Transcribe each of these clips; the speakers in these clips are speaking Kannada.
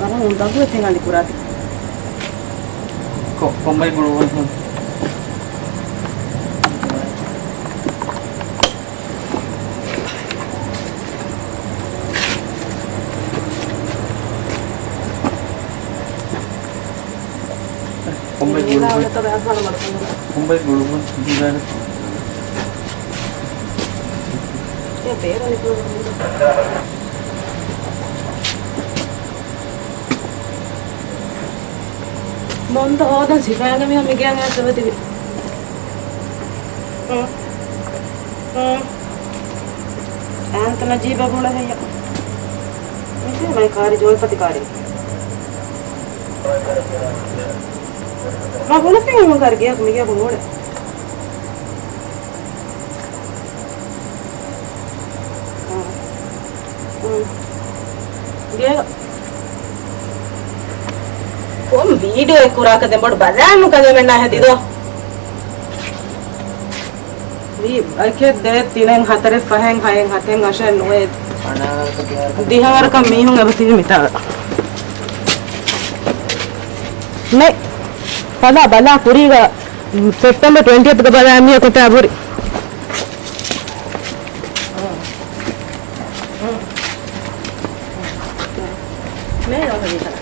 Parang ang bago tinggal di kurati. Kok pembay bulu kan? Pembay bulu. Pembay bulu kan? Gimana? Ya pero ni bulu. Monta odan sifaya kami kami kaya nga sa bati. Antana jiba bola hai. Ese mai kari jol pati kari. Ma bola se mo kar gaya kami kya bola. Gaya කොම් වීඩියෝ එක කුරාක දෙඹඩ බලන්න මොකද මෙන්න හැදිදෝ වී අකේ දෙ 3 4 5 6 7 අෂන් නොයේ දිහාරක මීහුන් අබතිනි මිතා නේ පලා බලා කුරීග සෙප්ටෙම්බර් 20th ක බලා මිය කොට අබුරි මේ ඔහේ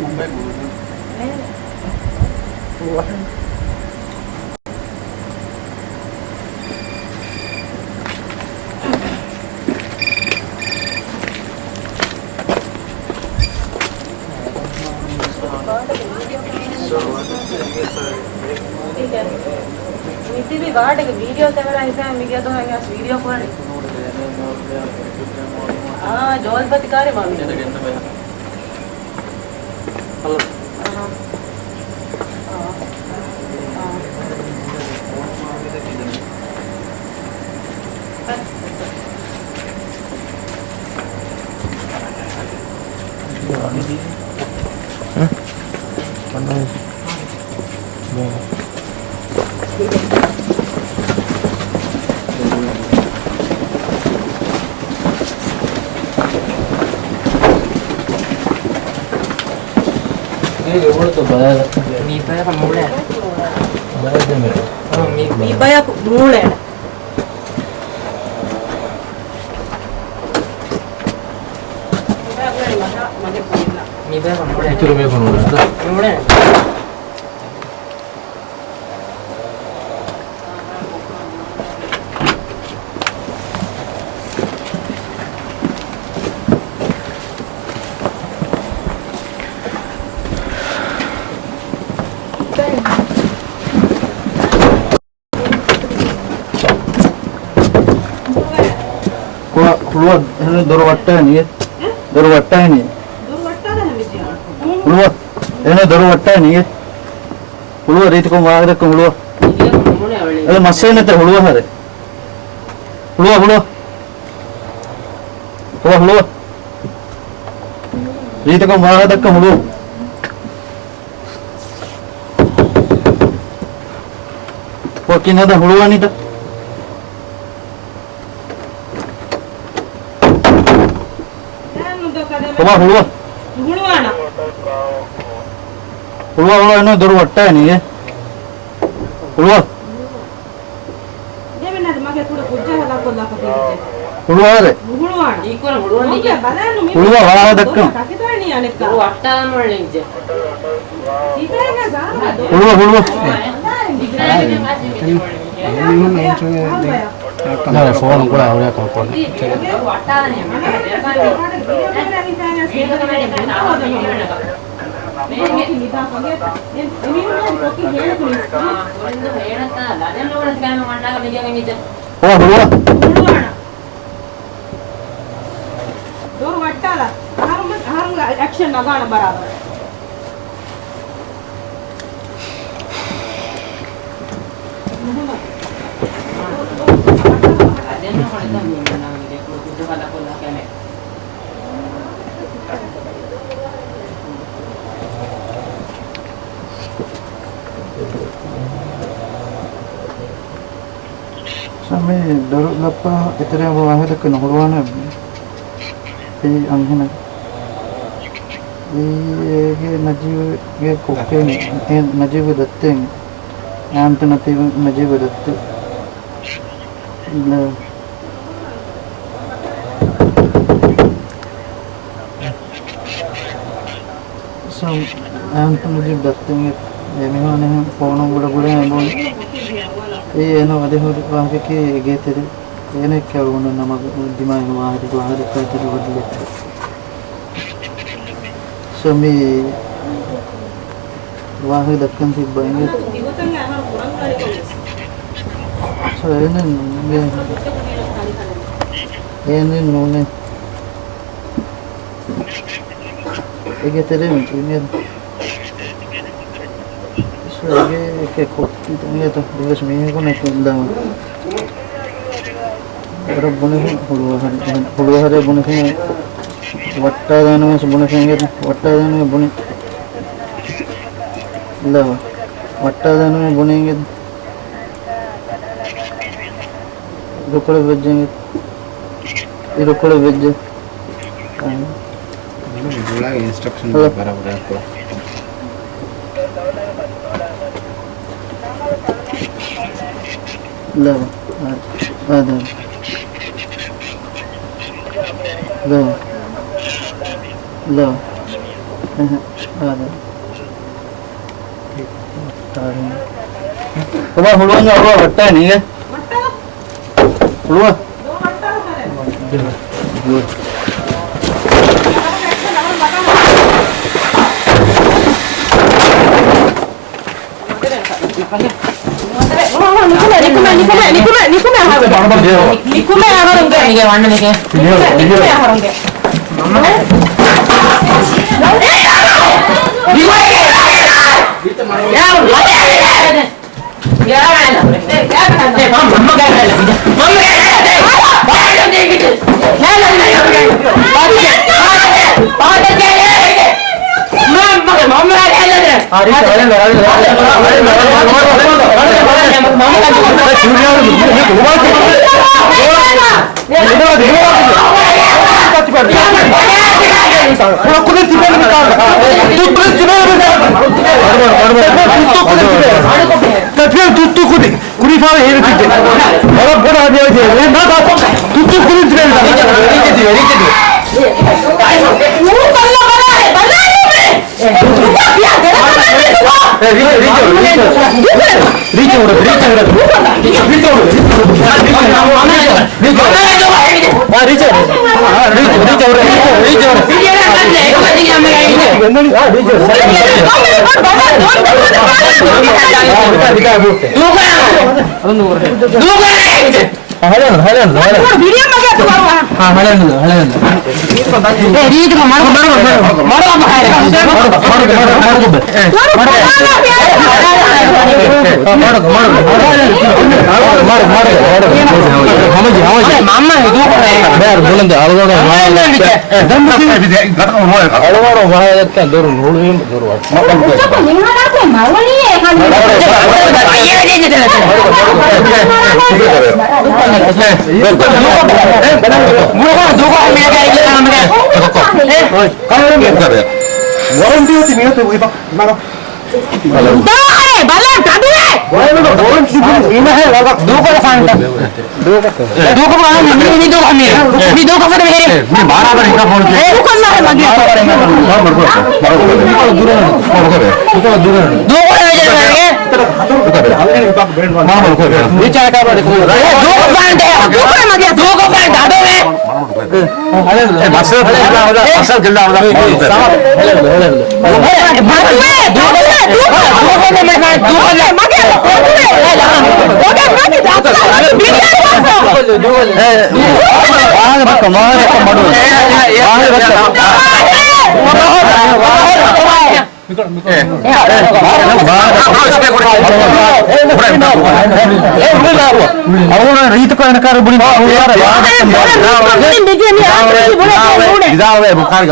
Pembay bulu. मिट्टी भी गाड़ के वीडियो कैमरा ऐसा है मिया तो है यार वीडियो पर हां जोल पतिकारे मामी Halo. तो बड़ा मीपया का मूल है बड़ा दे मेरे हां मीपया मूल है मीपया का मूल है किलो में कौन है मूल है Keluar dor watta ni dor watta ni keluar ini dor watta ni keluar itu kau maaf kau keluar ada masih nanti keluar hari keluar keluar keluar keluar itu kau maaf kau keluar kau kini ada keluar ni tu Keluar keluar. Keluar keluar ini dor watta ni ya. Keluar. Dia benar makai pura puja hala ko la ko keluar deh. Keluar. Ikor keluar ni ke? Keluar wala dakka. Kita ni anek ka. watta මොಳ್ಳೆ ඉ제. Sita na zara. Keluar keluar. Nah, phone ko la hoya ko ko. wattaane Keluar keluar. Dor wattala. Harum action nagana barabar. lappa itere wahada kan hulwana e anghena ge najib ge kokken e najib datten amta nati najib datte la so amta najib datten e mehone phone gura gura bon ಏನೋ ಅದೇ ಹೋಗಿ ವಾಹಕಕ್ಕೆ ಗೇತದೆ ಏನೇ ಕೆಲವೊಂದು ನಮಗೆ ದಿಮಾಗ ವಾಹಕ ಕೈತದೆ ಬದಲಿತ್ತು ಸೊ ಮೀ ವಾಹಕ ದಕ್ಕಂತಿದ್ದ ಹಿಂಗೆ ಸೊ ಏನೇನು ನೋನೆ ಹೇಗೆ ತೆರೆ ಉಂಟು ಇನ್ನೇನು che cottito dove smie con da rabbune hulwahare bune ke wattadanu bune ke wattadanu bune la wattadanu bune ke rokole vejjenge rokole vejje बोला इंस्ट्रक्शन बराबर आपको لا هذا لا لا هذا तुम्हारा हुलवा नहीं हुलवा बट्टा है नहीं है हुलवा tutto con i fare ಹೇಳ್ತಿದ್ದೆ ಅವರ ಬೋಡ ಹಾಗೆ ನಾ tutto ಕುಳಿತಿದ್ದೆ वारंटी होती नहीं तो वही बात मारो बाला काटू है वारंटी इना है लगा दो को फांटा दो को मारो नहीं दो का मेरे नहीं दो का फिर मेरे मैं मारा बड़ी का फोन ए को ना है लगी मारो दूर दो को ले जाएंगे ये चाय का बड़े दो को फांटे दो को मगे दो को फांटा दो में बस असल गिल्ला वाला ಅವನ ರೀತಿ ಕಣಕಾರ ಬುಡಿ ಇದಾವೆ ಬುಖಾರ್ಗ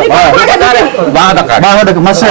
ಬಾಹದಕ್ಕೆ ಮಸ್ಸೆ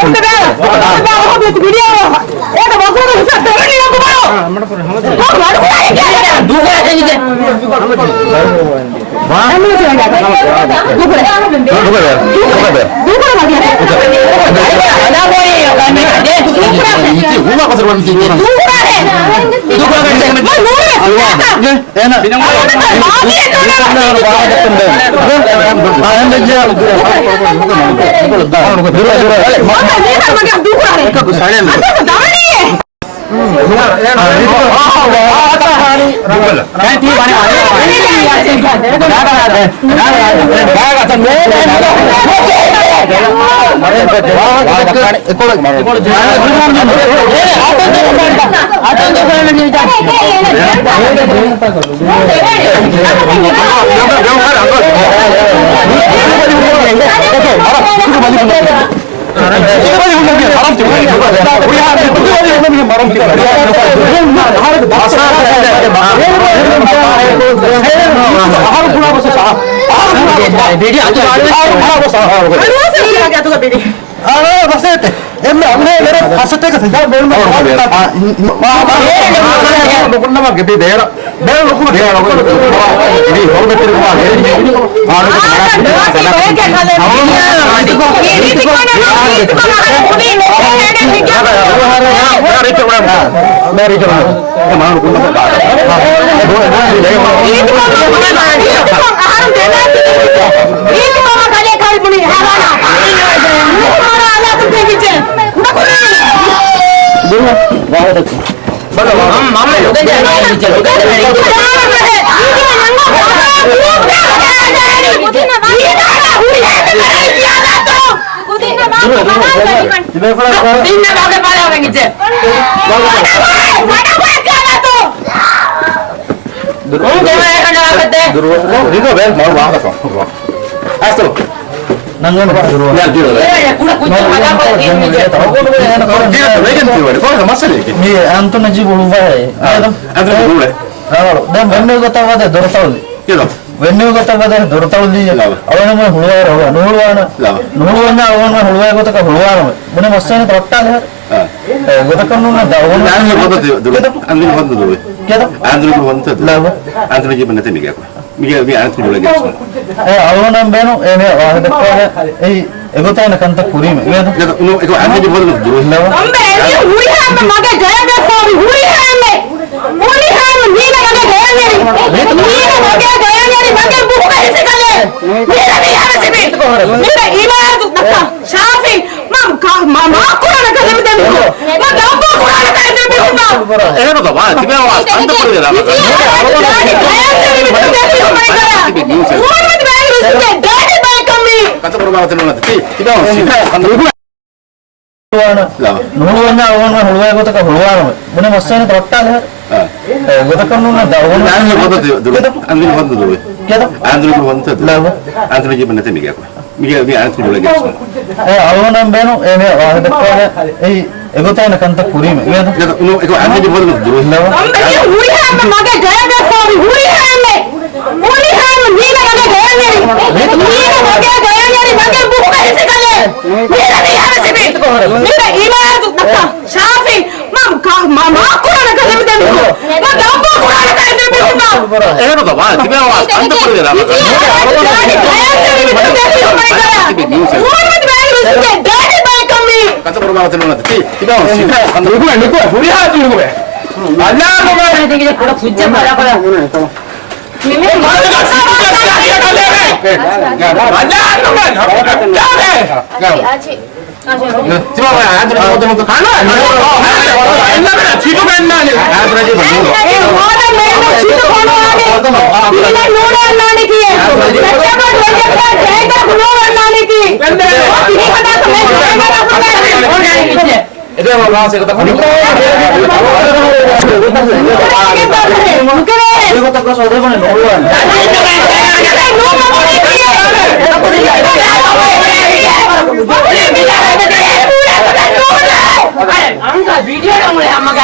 ಅಂತೂ ನಜ್ಜಿ ಬೆಣ್ಣೆ ಗೊತ್ತಾಗದೆ ದೊರತಾವಲ್ಲಿ ಬೆಣ್ಣೆ ಗೊತ್ತಾಗದೆ ದೊರತಾವಲ್ಲಿ ಅವನ ಹುಳುವಾರ ನೋಡುವಾನ ನೋಡುವನ್ನ ಅವನ ಹುಳುವಾರ ಗೊತ್ತಕ ಹುಳುವಾರ ಮನೆ ಮಸ್ತೇನೆ ತೊಟ್ಟಾಗ ಗೊತ್ತಕನ್ನು ಅವನ ಬೇನು ಏನೇ ಎಗುತ್ತಾನಕಂತ ಕುರಿ ನೋಡುವನ್ನ ಅವನ ಹುಳುವಾರ ಗೊತ್ತಕ ಹುಳುವಾರ ಮನೆ ಮಸ್ತೇನೆ ತೊಟ್ಟಾಗ ಗೊತ್ತಕನ್ನು ಅವನ ಬೇನು ಏನೇ ಎಗುತ್ತಾನಕಂತ ಕುರಿ वीडियो नंबर हम मगा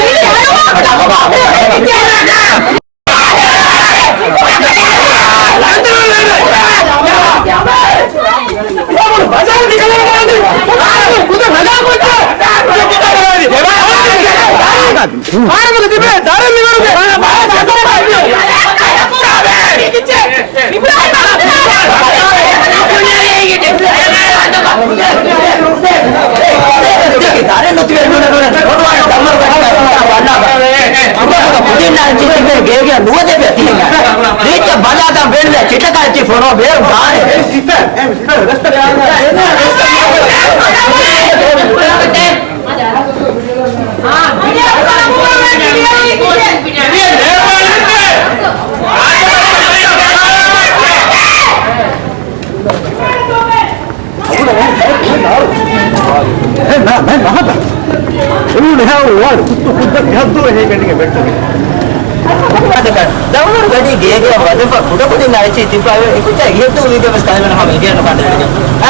Daun gadi gaya wajib kuda kuda nai sih tiba itu cah itu video besar mana kami dia nak pandai lagi.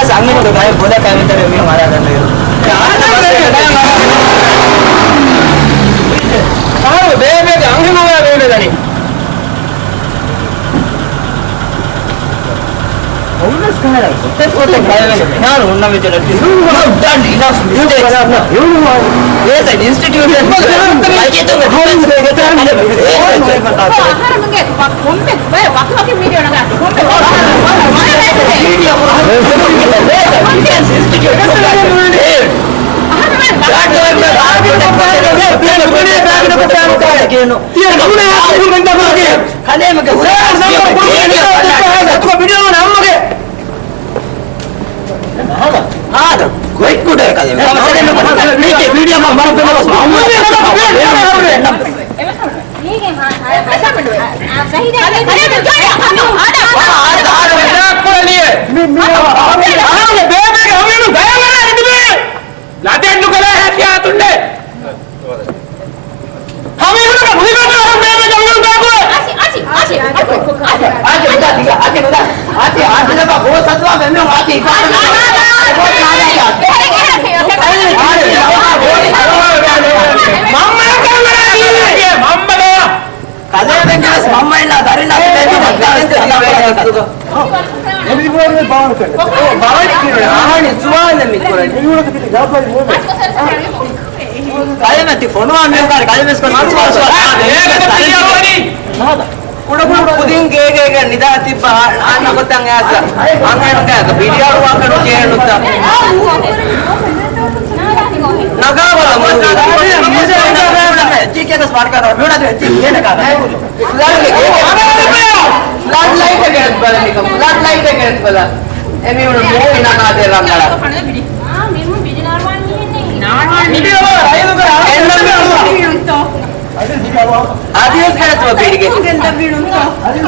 Sangat ni tu gaya kuda kami tu review mara dan lagi. Tahu deh jangan ni mana review tadi. Almost kaya. Terus kita kaya ni. Nah, unna macam ni. Done enough mistakes. Yes, an institution. Like itu kan. Puding gege nida tiba anak kotang asa angin ka video akan ujian uta naga wala chicken smart karo bioda de chicken ka blood light again bala ni blood light again bala emi un movie na ka de rangala ah memu video narwani ne video ayu ka enna Adios kena cuma pergi. Genda biru tu.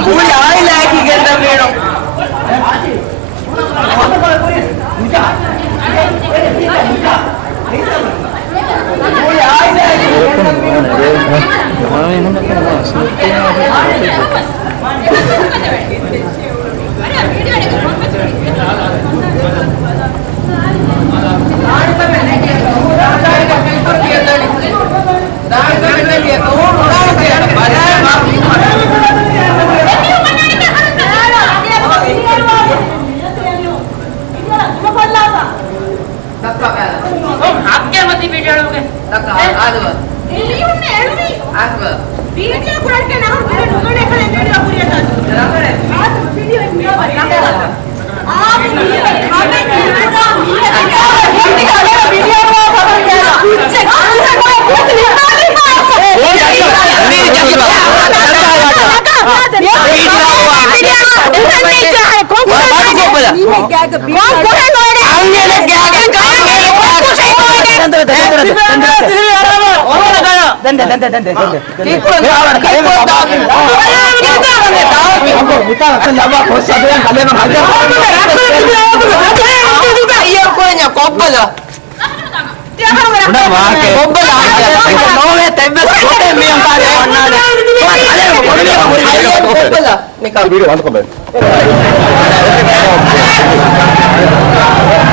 Muli air lagi genda biru. Muli air lagi genda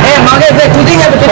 Eh, magai saya kuding apa tu?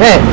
Hey,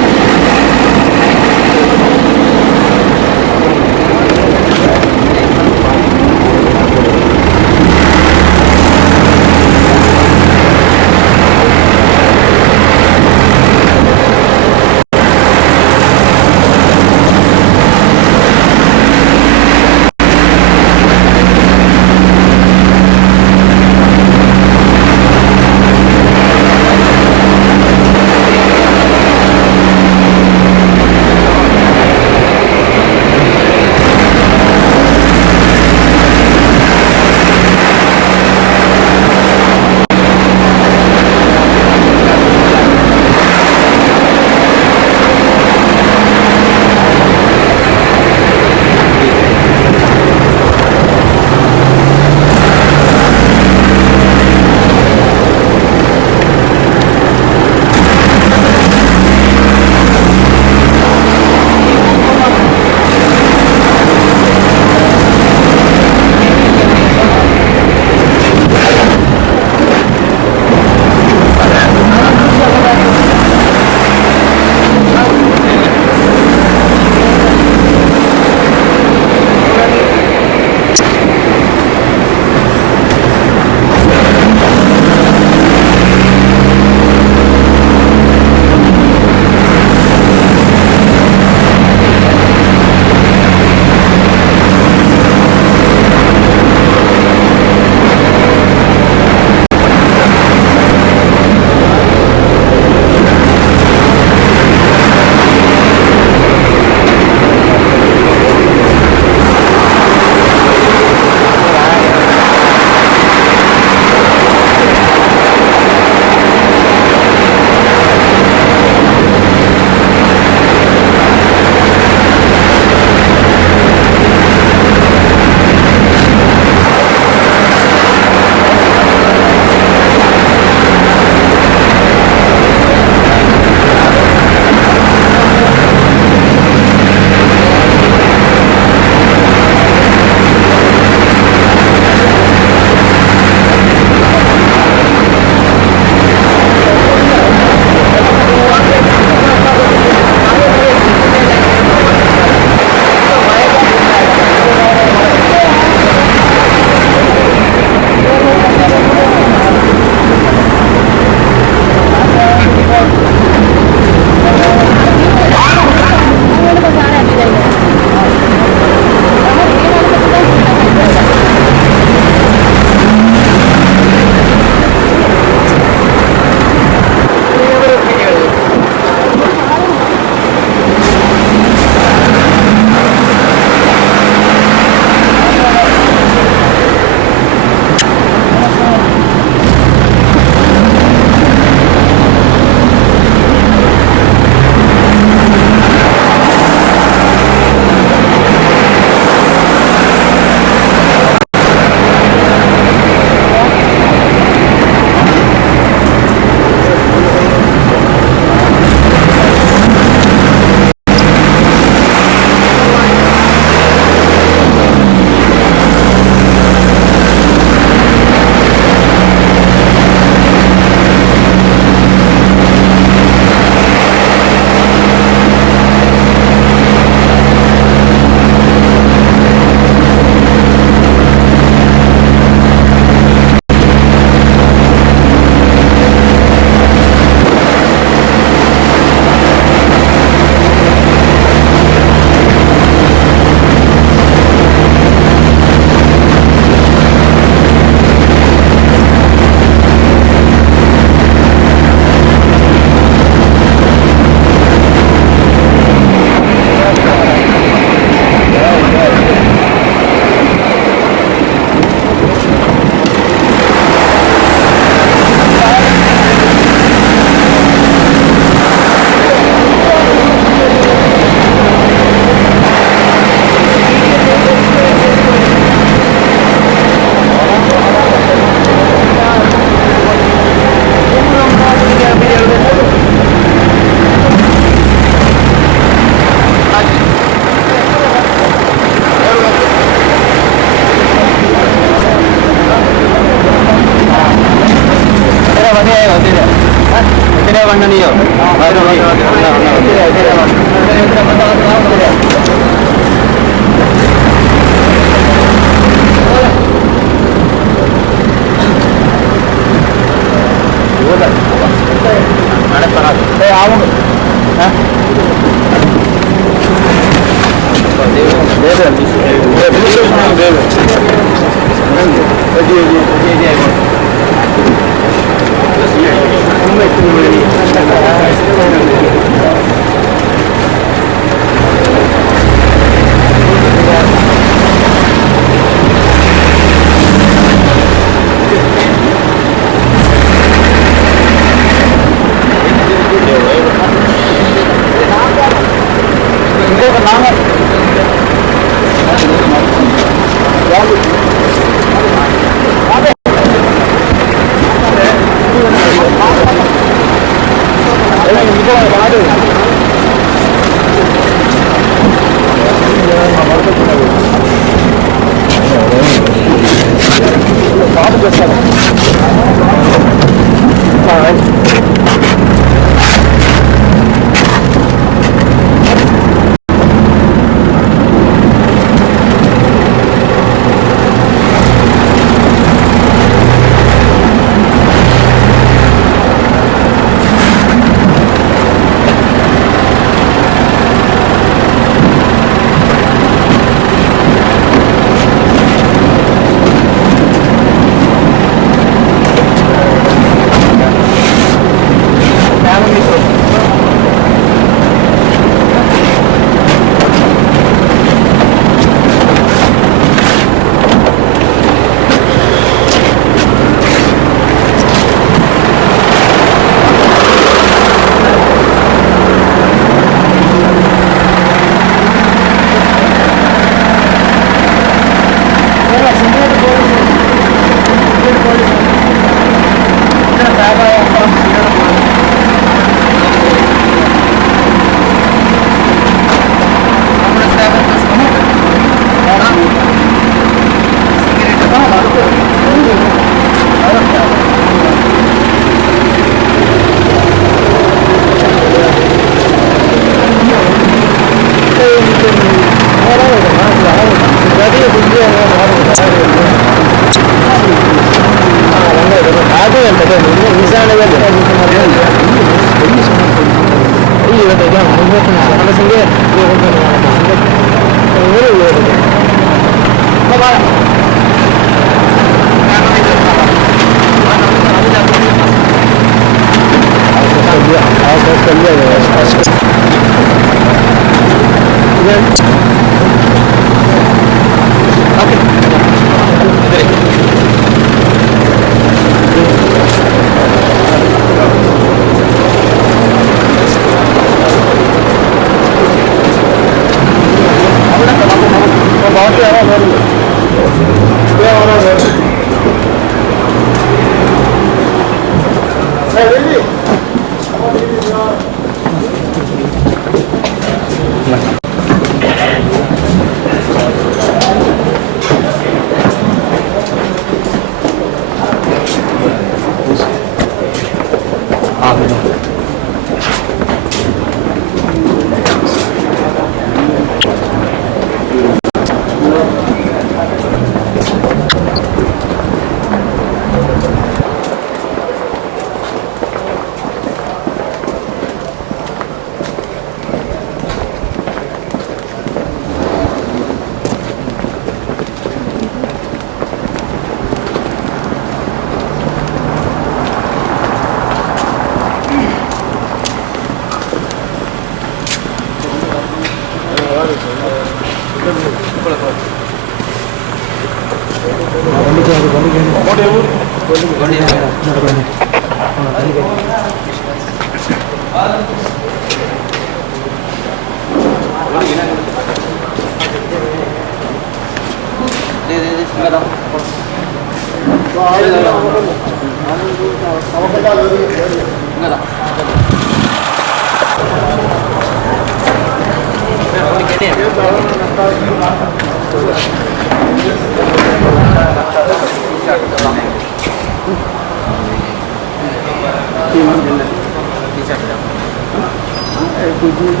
Kita